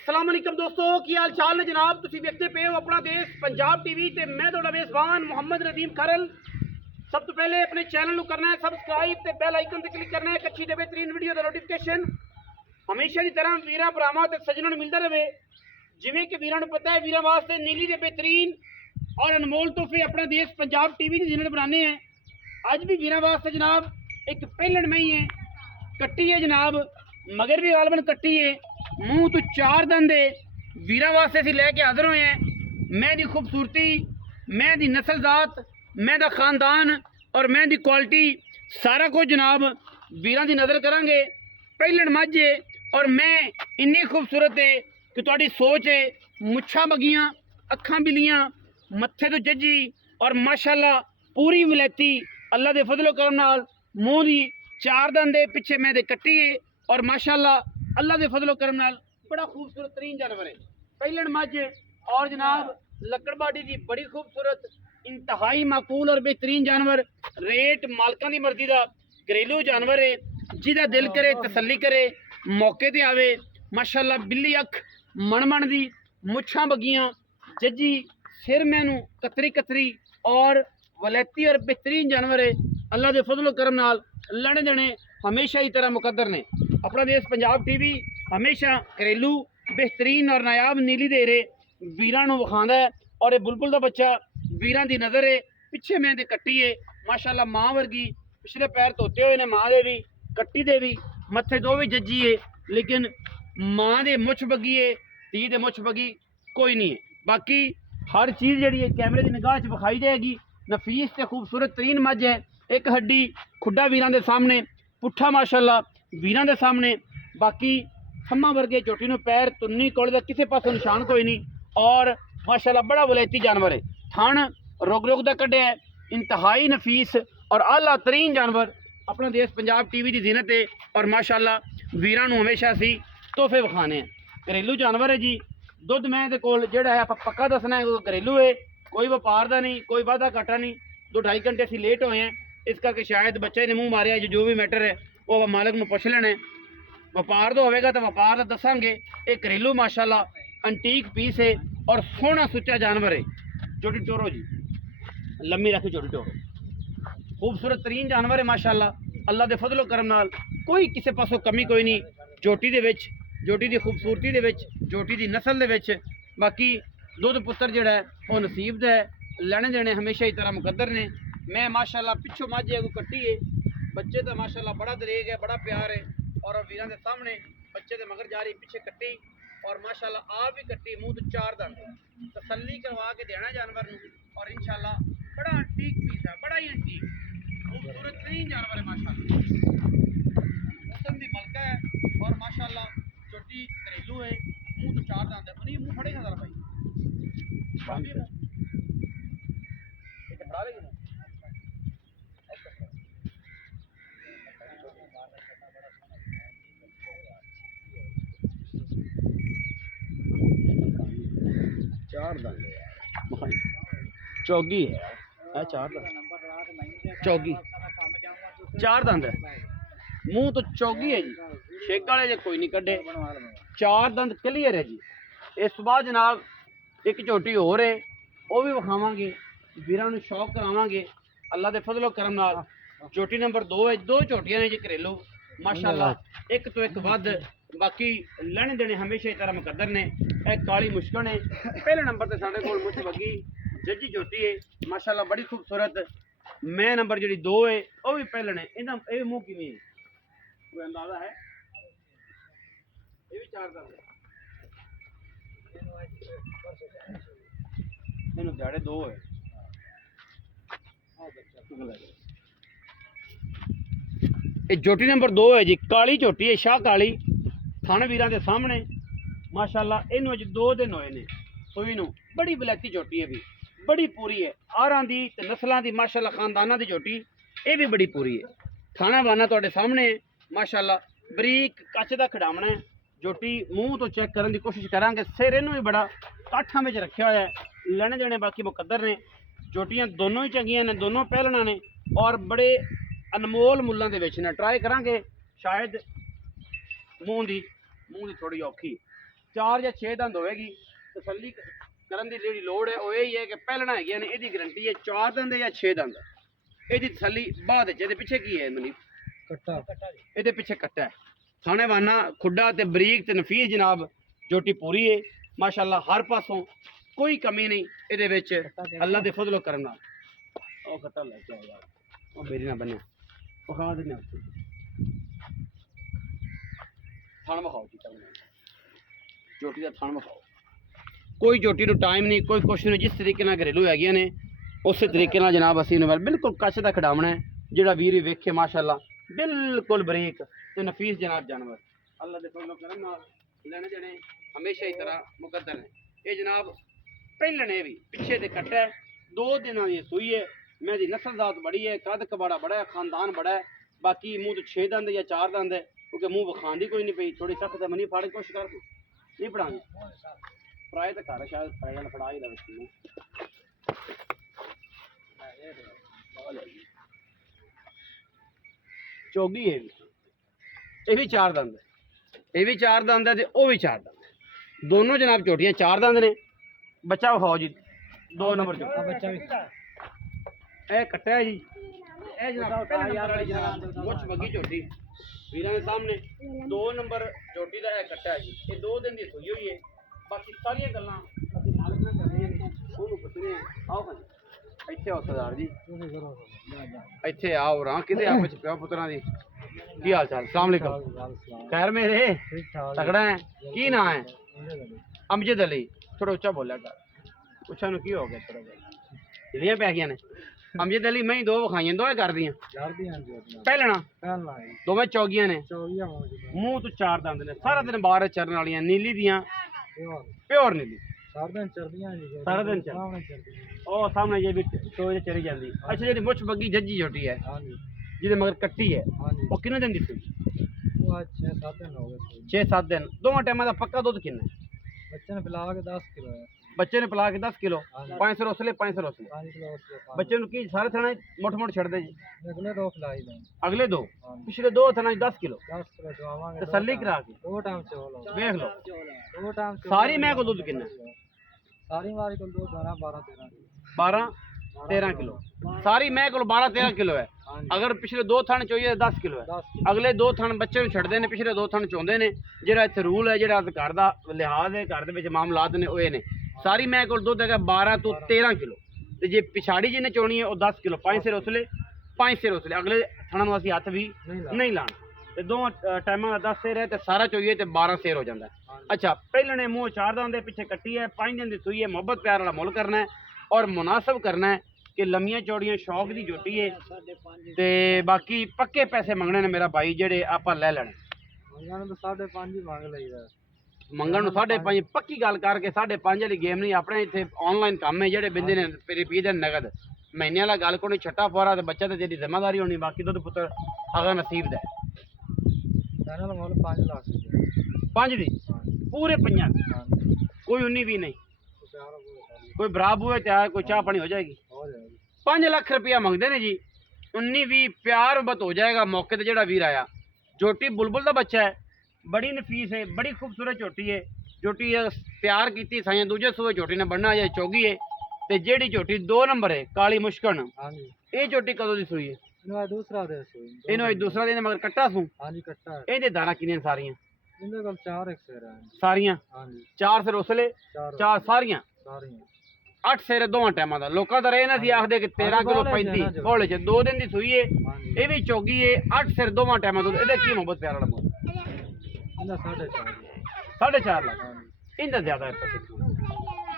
अस्सलाम वालेकुम दोस्तों, की हाल चाल ने जनाब। तुसीं वेखदे पे हो अपना देश पंजाब टीवी ते मैं तुहाडा मेज़बान मुहम्मद नदीम खरल। सब तो पहले अपने चैनल को करना है सबसक्राइब ते बेल आइकन ते क्लिक करना है। अच्छी ते बेहतरीन वीडियो का नोटिफिकेशन हमेशा की तरह वीरां भरावां ते सज्जनां नूं मिलदा रहे। जिवें कि वीरां नूं पता है, वीरां वास्ते नीली दे बेहतरीन और अनमोल तोहफे अपना देश पंजाब टीवी की जिन्हें बनाने हैं। अज भी वीरां वास्ते जनाब एक पहलन मई है, कट्टी है जनाब, मगर भी गालबन कट्टी है, मूँह तो चार दंद है। वीरां वास्ते असीं लैके हाज़र होए हैं। मैं दी खूबसूरती, मैं दी नस्लजात, मैं दा खानदान और मैं दी क्वालिटी सारा कुछ जनाब वीरां दी नज़र करांगे। पहलन मझ है और मैं इन्नी खूबसूरत है कि तुहाडी सोच है। मुच्छां बगियां, अखां बिलियां, मत्थे तो जज्जी और माशाअल्लाह पूरी वलैती अल्लाह दे फजलो करम नाल। मूँह दी चार दंद है, पिछे मैं दे कट्टी है और माशाअल्लाह अल्लाह दे फजलो करम नाल बड़ा खूबसूरत तरीन जानवर है। पहलन मझ और जनाब लकड़बाड़ी की बड़ी खूबसूरत इंतहाई माकूल और बेहतरीन जानवर। रेट मालकां दी मर्जी का घरेलू जानवर है, जिहदा दिल करे तसल्ली करे मौके ते आवे। माशाअल्लाह बिल्ली अख मणमण दी, मुच्छां बगियां, जज्जी, सिर मैनू कतरी कतरी और वलैती और बेहतरीन जानवर है। अल्लाह दे फजलो करम नाल लैने देने हमेशा ही तरह मुकद्दर ने। अपना देश पंजाब टीवी हमेशा घरेलू बेहतरीन और नायाब नीली दे रहे वीरां नूं विखांदा है। और ये बुलबुल का बच्चा वीरां दी नज़र है, पिछे मैं दे कट्टी है माशाअल्लाह माँ वर्गी। पिछले पैर धोते हुए ने माँ दे भी, कट्टी दे भी, मत्थे दो भी जज्जी है, लेकिन माँ दे मुछ बगी है, धी दे मुछ बगी कोई नहीं है। बाकी हर चीज़ जी कैमरे की निगाह च विखाई जाएगी। नफीस ते खूबसूरत तरीन मझ है। एक हड्डी खुड्डा वीरां दे सामने, पुट्ठा माशाअल्लाह वीरां दे सामने। बाकी खम्मा वर्गे चोटी नूं पैर, तुन्नी कोले दा किसी पासों निशान कोई नहीं और माशाअल्लाह बड़ा वलैती जानवर है। थण रोग रोग दा कड्ढिया है, इंतहाई नफीस और आला तरीन जानवर अपना देश पंजाब टीवी की जीनत है। और माशाअल्लाह वीरां नूं हमेशा असीं तोहफे विखाने हैं। घरेलू जानवर है जी। दुध मैं दे कोल जिहड़ा है पक्का दसना है, घरेलू है, कोई व्यापार का नहीं, कोई वाधा घाटा नहीं। 2-2.5 घंटे असीं लेट होए हैं, इस करके शायद बच्चे ने मुँह मारिया। जो भी मैटर है वो मालिक नूं पुछ लेना है। व्यापार तो होगा तो व्यापार का दसांगे। एक घरेलू माशाअल्लाह अंटीक पीस है और सोहना सुच्चा जानवर है। चोटी टोरो जी, लम्मी रखी चोटी टोरो, खूबसूरत तरीन जानवर है माशाअल्लाह। अल्लाह दे फजलो करम नाल कोई किसी पासों कमी कोई नहीं। चोटी दे विच, चोटी की खूबसूरती दे विच, चोटी की नस्ल दे विच। बाकी दुध पुत्र जिहड़ा है वह नसीब दा है, लैने देने हमेशा ही तरह मुकद्दर ने। मैं माशाअल्लाह पिछों मझ है कोई कट्टी है, बच्चे तो माशाअल्लाह बड़ा दरेग है, बड़ा प्यार है। और वीरां दे सामने बच्चे दे मगर जा रही, पीछे कट्टी और माशाअल्लाह आप भी कट्टी, मुँह तो चार दंद। तसल्ली करवा के देना जानवर नूं और इंशाअल्लाह बड़ा अंटीक पीस है, बड़ा ही अंटीक खूबसूरत तरीन जानवर है माशाअल्लाह। मौसम दी मलका है और माशाअल्लाह छोटी घरेलू है, मुँह तो चार दंद है। उन्हीं मुँह फड़ेगा जरा भाई, फड़ा लेगी ना। चार दंद है, चौगी है, चार दंद चौगी, चार दंद है, मुँह तो चौगी है जी। शेक वाले जो कोई नहीं कड्डे, चार दंद क्लीयर है जी। इस तो बाद जनाब एक झोटी होर है, वह भी विखावांगे, वीरां नूं शौक करावांगे अल्लाह दे फजलो करम नाल। झोटी नंबर 2 है, 2 झोटियां ने जी घरेलू माशाअल्लाह, एक तो एक वध। बाकी लैने देने हमेशा ही तरह मुकद्दर ने। एक काली मुश्किल है, पहले नंबर पर साढ़े कोल मुछ बगी जज्जी झोटी है माशाअल्लाह बड़ी खूबसूरत। मैं नंबर जी 2 है वह भी पहले है। इन्हें मुँह किमें है कोई अंदाजा है? ये भी चार दंद है, इन्हों ध्याड़े 2 है। झोटी नंबर 2 है जी, काली झोटी है, शाह काली। थाने वीरां दे सामने माशाअल्लाह इन्हों अज 2 दिन होए ने सूई नूं। बड़ी वलैती झोटी है भी, बड़ी पूरी है। आरां दी ते नस्लां दी माशाअल्लाह खानदाना दी झोटी ये भी बड़ी पूरी है। थाना बाना तुहाडे सामने है माशाअल्लाह, बरीक कच दा खिडावना है। झोटी मुँह तो चेक करने की कोशिश करांगे। सिर इन्हों भी बड़ा काठा में रखा हुआ है, लैने देने बाकी मुकद्दर ने। झोटियां दोनों ही चंगियां ने, दोनों पहलना ने और बड़े अनमोल मुल्लां दे विच ने। ट्राई करांगे शायद मूँह दी थोड़ी औखी 4 ਜਾਂ 6 ਦੰਦ ਹੋਵੇਗੀ। ਤਸੱਲੀ ਕਰਨ ਦੀ ਜਿਹੜੀ ਲੋੜ ਹੈ ਉਹ ਇਹ ਹੀ ਹੈ ਕਿ ਪਹਿਲਣਾ ਹੈਗੀਆਂ ਨੇ, ਇਹਦੀ ਗਰੰਟੀ ਹੈ 4 ਦੰਦ ਜਾਂ 6 ਦੰਦ। ਇਹਦੀ ਤਸੱਲੀ ਬਾਅਦ ਵਿੱਚ। ਇਹਦੇ ਪਿੱਛੇ ਕੀ ਹੈ ਮਨੀਪ? ਕੱਟਾ। ਇਹਦੇ ਪਿੱਛੇ ਕੱਟਾ ਹੈ। ਥਾਣੇ ਵਾਨਾ ਖੁੱਡਾ ਤੇ ਬਰੀਕ ਤੇ ਨਫੀਸ ਜਨਾਬ, ਝੋਟੀ ਪੂਰੀ ਹੈ ਮਾਸ਼ਾਅੱਲਾ, ਹਰ ਪਾਸੋਂ ਕੋਈ ਕਮੀ ਨਹੀਂ ਇਹਦੇ ਵਿੱਚ, ਅੱਲਾ ਦੇ ਫਜ਼ਲ ਕਰਮ ਨਾਲ। ਉਹ ਕੱਟਾ ਲੈ ਕੇ ਆਇਆ, ਉਹ ਮੇਰੀ ਨਾ ਬੰਨਿਆ, ਉਹ ਖਾ ਦਿੰਦੇ ਥਣ ਵਿਖਾਓ ਜੀ, ਝੋਟੀ ਦਾ ਥਣ ਵਿਖਾਓ। ਕੋਈ ਝੋਟੀ ਨੂੰ ਟਾਈਮ ਨਹੀਂ, ਕੋਈ ਕੁਛ ਨਹੀਂ। ਜਿਸ ਤਰੀਕੇ ਨਾਲ ਘਰੇਲੂ ਹੈਗੀਆਂ ਨੇ ਉਸੇ ਤਰੀਕੇ ਨਾਲ ਜਨਾਬ ਅਸੀਂ ਇਹਨੂੰ ਬਿਲਕੁਲ ਕੱਚ ਦਾ ਖਿਡਾਉਣਾ ਹੈ। ਜਿਹੜਾ ਵੀਰ ਵੀ ਵੇਖੇ ਮਾਸ਼ਾਅੱਲਾ ਬਿਲਕੁਲ ਬਰੀਕ ਤੇ ਨਫੀਸ ਜਨਾਬ ਜਾਨਵਰ, ਅੱਲਾ ਦੇ ਫਜ਼ਲ ਕਰਮ ਨਾਲ ਲੈਣੇ ਦੇਣੇ ਹਮੇਸ਼ਾ ਹੀ ਤਰ੍ਹਾਂ ਮੁਕੱਦਰ ਨੇ। ਇਹ ਜਨਾਬ ਪਹਿਲਣੇ ਵੀ ਪਿੱਛੇ ਦੇ ਕੱਟਾ ਹੈ, 2 ਦਿਨਾਂ ਦੀ ਸੂਈ ਹੈ। ਮੈਂ ਦੀ ਨਸਲਦਾਤ ਬੜੀ ਹੈ, ਕੱਦ ਕਬਾੜਾ ਬੜਾ ਹੈ, ਖਾਨਦਾਨ ਬੜਾ ਹੈ। ਬਾਕੀ ਮੂੰਹ ਤੋਂ 6 ਦੰਦ ਜਾਂ 4 ਦੰਦ ਹੈ, ਕਿਉਂਕਿ ਮੂੰਹ ਵਿਖਾਉਣ ਦੀ ਕੋਈ ਨਹੀਂ ਪਈ। ਥੋੜੀ ਸਖਤ ਤੇ ਮਨੀ ਫਾੜ ਕੋਸ਼ਿਸ਼ ਕਰ ਤੂੰ ਨਹੀਂ ਪੜਾਉਣੀ ਪਰਾਏ ਤਾਂ ਘਰ ਸ਼ਾਇਦ ਫੜਾ ਫੜਾ ਹੀ ਲਵੇ। ਚੋਗੀ ਹੈ ਇਹ ਵੀ 4 ਦੰਦ, ਇਹ ਵੀ 4 ਦੰਦ ਹੈ ਤੇ ਉਹ ਵੀ 4 ਦੰਦ, ਦੋਨੋਂ ਜਨਾਬ ਝੋਟੀਆਂ 4 ਦੰਦ ਨੇ। ਬੱਚਾ ਵਿਖਾਓ ਜੀ, 2 ਨੰਬਰ ਬੱਚਾ ਵੀ ਇਹ ਕੱਟਿਆ ਹੈ ਜੀ। ਇਹ ਜਨਾਬ ਮੁੱਛ ਬੱਗੀ ਝੋਟੀ ਵੀਰਾਂ ਦੇ ਸਾਹਮਣੇ 2 ਨੰਬਰ ਝੋਟੀ ਦਾ ਇਹ ਕੱਟਿਆ ਹੈ ਜੀ। ਇਹ 2 ਦਿਨ ਦੀ ਸੂਈ ਹੋਈ ਹੈ। ਬਾਕੀ ਸਾਰੀਆਂ ਗੱਲਾਂ ਅਸੀਂ ਮਾਲਕ ਨਾਲ ਕਰਨੀਆਂ ਨੇ, ਉਹਨੂੰ ਪੁੱਛਣੇ ਆਓ ਹਾਂ ਇੱਥੇ ਆਓ ਸਰਦਾਰ ਜੀ, ਇੱਥੇ ਆਓ ਰਾਂ ਕਿਤੇ ਆਪਸ ਪਿਓ ਪੁੱਤਰਾਂ ਦੀ ਕੀ ਹਾਲ ਚਾਲ? ਸਲਾਮ ਅਲੈਕੁਮ। ਖੈਰ ਮੇਰੇ ਤਕੜਾ ਹੈ, ਕੀ ਨਾਂ ਹੈ? ਅਮਜਦ ਅਲੀ। ਥੋੜਾ ਉੱਚਾ ਬੋਲਿਆ ਕਰ, ਪੁੱਛਾਂ ਨੂੰ ਕੀ ਹੋ ਗਿਆ? ਥੋੜਾ ਜਿਹਾ ਜਿਹੜੀਆਂ ਪੈ ਗਈਆਂ ਨੇ ਅਮਜਦ ਅਲੀ। ਮੈਂ 2 ਵਿਖਾਈਆਂ, ਦੋਵੇਂ ਕਰਦੀਆਂ ਪਹਿਲਣਾ ਦੋਵੇਂ ਚੌਗੀਆਂ ਨੇ, ਮੂੰਹ ਤੋਂ 4 ਦੰਦ ਨੇ, ਸਾਰਾ ਦਿਨ ਬਾਹਰ ਚਰਨ ਵਾਲੀਆਂ, ਨੀਲੀ ਦੀਆਂ ਪਿਓਰ ਨੀਲੀ, ਸਾਰਾ ਦਿਨ ਉਹ ਸਾਹਮਣੇ ਜੇ ਵੀ ਟੋਏ ਚਰੀ ਜਾਂਦੀ। ਅੱਛਾ ਜਿਹੜੀ ਮੁੱਛ ਬੱਗੀ ਜੱਜੀ ਝੋਟੀ ਹੈ ਜਿਹਦੇ ਮਗਰ ਕੱਟੀ ਹੈ, ਉਹ ਕਿੰਨੇ ਦਿਨ ਦੀ ਸੀ? 6-7 ਦਿਨ। ਦੋਵਾਂ ਟਾਈਮਾਂ ਦਾ ਪੱਕਾ ਦੁੱਧ ਕਿੰਨਾ? ਬੱਚੇ ਨੇ ਪਿਲਾ ਕੇ 10 ਕਿਲੋ ਹੈ। ਬੱਚੇ ਨੇ ਪਿਲਾ ਕੇ 10 ਕਿਲੋ। 500 ਰੋਸਲੇ 500 ਰੋਸਲੇ। ਬੱਚੇ ਨੂੰ ਕੀ ਸਾਰੇ ਥਾਣਾ ਮੋਟ ਮੋਟ ਛੱਡਦੇ ਜੀ? ਅਗਲੇ 2 ਖਿਲਾਈ ਦੇ, ਅਗਲੇ 2 ਪਿਛਲੇ 2 ਥਾਣਾ 10 ਕਿਲੋ ਦਵਾਵਾਂਗੇ ਤਸੱਲੀ ਕਰਾ ਕੇ। 2 ਟਾਈਮ ਚੋਲ ਵੇਖ ਲਓ 2 ਟਾਈਮ ਸਾਰੀ ਮੈਂ ਕੋ ਦੁੱਧ ਕਿੰਨਾ? ਸਾਰੀ ਮਾਰੀ ਕੋਲ 12 13 ਕਿਲੋ। ਸਾਰੀ ਮੈਂ ਕੋਲ 12-13 ਕਿਲੋ ਹੈ। ਅਗਰ ਪਿਛਲੇ 2 ਥਣ ਚੋਈਏ 10 ਕਿਲੋ ਹੈ। ਅਗਲੇ 2 ਥਣ ਬੱਚੇ ਨੂੰ ਛੱਡਦੇ ਨੇ, ਪਿਛਲੇ 2 ਥਣ ਚੋਂਦੇ ਨੇ। ਜਿਹੜਾ ਇੱਥੇ ਰੂਲ ਹੈ, ਜਿਹੜਾ ਘਰ ਦਾ ਲਿਹਾਜ਼ ਹੈ, ਘਰ ਦੇ ਵਿੱਚ ਮਾਮਲਾਤ ਨੇ ਉਹ ਇਹ ਨੇ। ਸਾਰੀ ਮੈਂ ਕੋਲ ਦੁੱਧ ਹੈਗਾ 12 ਤੋਂ 13 ਕਿਲੋ ਤੇ ਜੇ ਪਿਛਾੜੀ ਜਿਹਨੇ ਚੋਣੀ ਹੈ ਉਹ 10 ਕਿਲੋ। 5 ਸਿਰ ਉਸਲੇ 5 ਸਿਰ ਉਸਲੇ। ਅਗਲੇ ਥਣਾਂ ਨੂੰ ਅਸੀਂ ਹੱਥ ਵੀ ਨਹੀਂ ਲਾਣਾ ਤੇ 2 ਟਾਈਮਾਂ ਦਾ 10 ਸਿਰ ਹੈ ਤੇ ਸਾਰਾ ਚੋਈਏ ਤੇ 12 ਸਿਰ ਹੋ ਜਾਂਦਾ। ਅੱਛਾ ਪਹਿਲਣੇ ਮੂੰਹ 4 ਦੰਦ ਦੇ ਪਿੱਛੇ ਕੱਟੀ ਹੈ, 5 ਦਿਨ ਦੀ ਸੂਈ ਹੈ। ਮੁਹੱਬਤ ਪਿਆਰ ਵਾਲਾ ਮੁੱਲ ਕਰਨਾ ਹੈ ਔਰ ਮੁਨਾਸਬ ਕਰਨਾ ਹੈ ਕਿ ਲੰਮੀਆਂ ਚੌੜੀਆਂ ਸ਼ੌਕ ਦੀ ਝੋਟੀ ਹੈ ਤੇ ਬਾਕੀ ਪੱਕੇ ਪੈਸੇ ਮੰਗਣੇ ਨੇ ਮੇਰਾ ਭਾਈ, ਜਿਹੜੇ ਆਪਾਂ ਲੈ ਲੈਣੇ। ਮੰਗਣ ਨੂੰ 5.5 ਹੀ ਮੰਗ ਲਈਦਾ, ਮੰਗਣ ਨੂੰ 5.5 ਪੱਕੀ ਗੱਲ ਕਰਕੇ 5.5 ਵਾਲੀ ਗੇਮ ਨਹੀਂ। ਆਪਣੇ ਇੱਥੇ ਆਨਲਾਈਨ ਕੰਮ ਹੈ ਜਿਹੜੇ ਬਿੰਦੇ ਨੇ ਰੁਪਏ ਦੇ ਨਗਦ ਮਹੀਨੇ ਵਾਲਾ ਗੱਲ ਕੋਈ ਛੱਟਾ ਫੋਰਾ ਤੇ ਬੱਚਾ ਤੇ ਜਿਹੜੀ ਜ਼ਿੰਮੇਵਾਰੀ ਹੋਣੀ, ਬਾਕੀ ਦੁੱਧ ਪੁੱਤਰ ਅਗਰ ਨਸੀਬ ਦਾ। ਚੈਨਲ ਮੁੱਲ 5 ਲੱਖ 5 ਦੀ ਪੂਰੇ 5 ਕੋਈ 19 ਵੀ ਨਹੀਂ, ਕੋਈ ਬਰਾਬ ਹੋਏ ਤੇ ਕੋਈ ਚਾਹ ਪਾਣੀ ਹੋ ਜਾਏਗੀ। 5 ਲੱਖ रुपया मंगते ने जी। 19-20 प्यार बत हो जाएगा मौके ते। जेड़ा वीर आया झोटी बुलबुल का बच्चा है, बड़ी नफीस है, बड़ी खूबसूरत झोटी है। झोटी तैयार की साइया दूजे सूबे झोटी ने बनना जाए चौगी है ते जेड़ी झोटी 2 नंबर है काली मुश्कन, ये झोटी कदों दी सूई है? दूसरा दिन मगर कट्टा सू ये दाना किने सारियां? सारियां 4 सिर उसले 4 सारियां 8 सिर 2 टाइम का। लोगों का रहे ना सी आखदे कि 13 किलो 35 होले च 2 दिन की सूई है, ये भी चौगी है। 8 सिर 2 टाइम दूध। ये की मोहब्बत प्यार वाला 4.5 लाख इंदा ज्यादा है पैसे।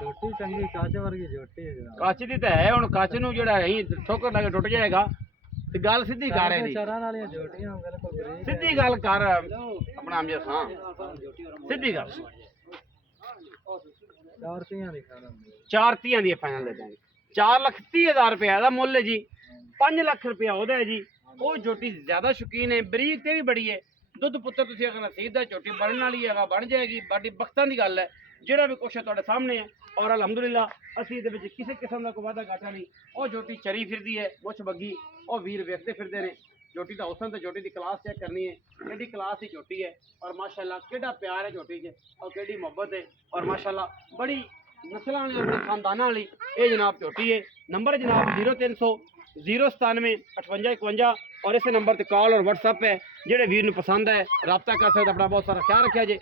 झोटी चंगी काचे वर्गी झोटी है। काचे दी तो है, हुण काचे नूं जेड़ा है ठोकर लगे टुट जाएगा ते गल सीधी कर है दी। चरण वाली झोटियां बिल्कुल सीधी गल कर अपना अमजद हां, सीधी गल। 4 ਧੀਆਂ ਦੀ ਫਾਈਨਲ ਦੇ ਦਾਂਗੇ। 4,30,000 रुपया ਦਾ ਮੁੱਲ ਹੈ ਜੀ। 5 ਲੱਖ रुपया ਉਹਦਾ ਹੈ ਜੀ। ਉਹ ਝੋਟੀ ਜ਼ਿਆਦਾ ਸ਼ੌਕੀਨ ਹੈ, ਬਰੀਕ ਤੇ ਵੀ ਬੜੀ ਹੈ। ਦੁੱਧ ਪੁੱਤਰ ਤੁਸੀਂ ਅਗਰ ਨਸੀਬ ਦਾ ਝੋਟੀ ਬਣਨ ਵਾਲੀ ਹੈਗਾ ਬਣ ਜਾਏਗੀ। ਬਾਡੀ ਬਖਤਾਂ ਦੀ ਗੱਲ ਹੈ, ਜਿਹੜਾ ਵੀ ਕੁਛ ਹੈ ਤੁਹਾਡੇ ਸਾਹਮਣੇ ਹੈ। ਔਰ ਅਲਹਮਦੁਲਿਲਾ ਅਸੀਂ ਇਹਦੇ ਵਿੱਚ ਕਿਸੇ ਕਿਸਮ ਦਾ ਕੋਈ ਵਾਧਾ ਘਾਟਾ ਨਹੀਂ। ਉਹ ਝੋਟੀ ਚਰੀ ਫਿਰਦੀ ਹੈ ਮੁੱਛ ਬੱਗੀ, ਉਹ ਵੀਰ ਵੇਖਦੇ ਫਿਰਦੇ ਨੇ। झोटी का हुसन तो झोटी की क्लास चेक करनी है, केडी क्लास की झोटी है और माशाल्लाह केड़ा प्यार है झोटी च और केडी मोहब्बत है और माशाल्लाह बड़ी नस्लों वाली और खानदाना वाली ये जनाब झोटी है। नंबर है जनाब 0300 097 58 51 और इस नंबर पर कॉल और व्हाट्सअप है। जेड़े वीर नूं पसंद है रब्ता कर सकते। अपना बहुत सारा ख्याल रखिया जे।